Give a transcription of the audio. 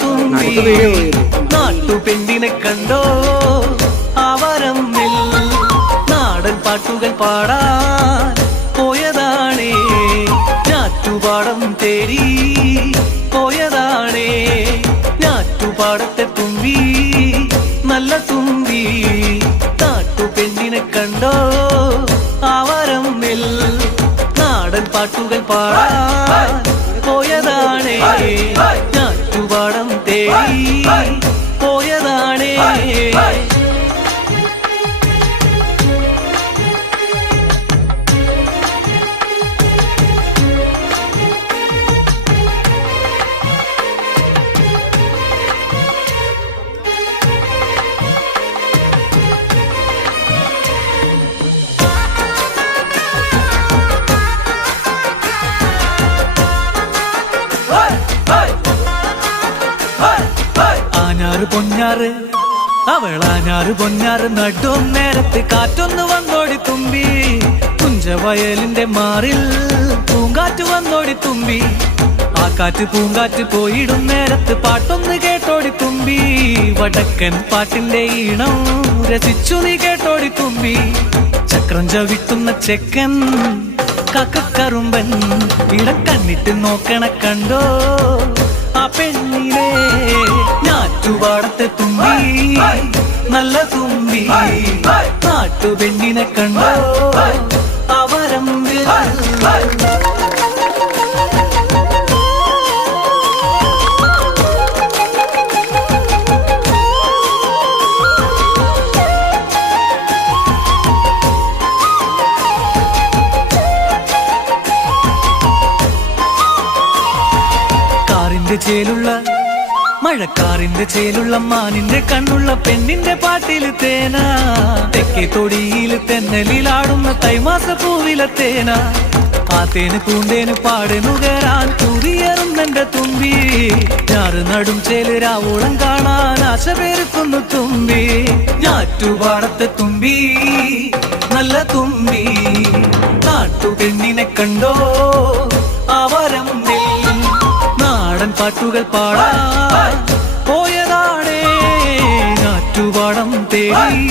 തുമ്പി നാട്ടുപെണ്ണിനെ കണ്ടോ ആവരമ്മിൽ നാടൻ പാട്ടുകൾ പാടാൻ പോയതാണേ ഞാറ്റുപാടം തേടി പോയതാണേ ഞാറ്റുപാടത്തെ തുമ്പി നല്ല തുമ്പി നാട്ടുപെണ്ണിനെ കണ്ടോ ആവരമ്മിൽ നാടൻ പാട്ടുകൾ പാടാൻ പോയതാണേ ഞാറ്റുപാടം തേടി പോയതാണേ പൊന്നാറ് അവളാഞ്ഞാറ് പൊന്നാറ് നടും നേരത്ത് കാറ്റൊന്ന് വന്നോടി തുമ്പി കുഞ്ചവയലിന്റെ മാറിൽ പൂങ്കാറ്റ് വന്നോടി തുമ്പി ആ കാറ്റ് പൂങ്കാറ്റ് പോയിടും നേരത്ത് പാട്ടൊന്ന് കേട്ടോടി തുമ്പി വടക്കൻ പാട്ടിന്റെ ഈണം രസിച്ചു നീ കേട്ടോടി തുമ്പി ചക്രം ചവിട്ടുന്ന ചെക്കൻ കക്കറുമ്പൻ ഇടക്കണ്ണിട്ട് നോക്കണ കണ്ടോ ആ പെണ്ണിനെ ഞാറ്റുപാടത്തെ തുമ്പി നല്ല തുമ്പി നാട്ടുപെണ്ണിനെ കണ്ടോ അവരമ്പിൽ ചേലുള്ള മഴക്കാറിന്റെ ചേലുള്ള മാനിന്റെ കണ്ണുള്ള പെണ്ണിന്റെ പാട്ടില് തേന തെക്കേ തൊടിയിൽ തെന്നലിലാടുന്ന തൈമാസ പൂവിലെ തേന ആ തേന് പൂന്തേന് പാടെ നുകരാൻ കുറിയറുന്നെന്റെ തുമ്പി ഞാറ് നടും ചേല് രാവോളം കാണാൻ ആശ പേർക്കുന്നു തുമ്പി ഞാറ്റുപാടത്തെ തുമ്പി നല്ല തുമ്പി നാട്ടുപെണ്ണിനെ കണ്ടോ അവരമ്മിൽ നാടൻ പാട്ടുകൾ പാടാൻ പോയതാണേ ഞാറ്റുപാടം തേടി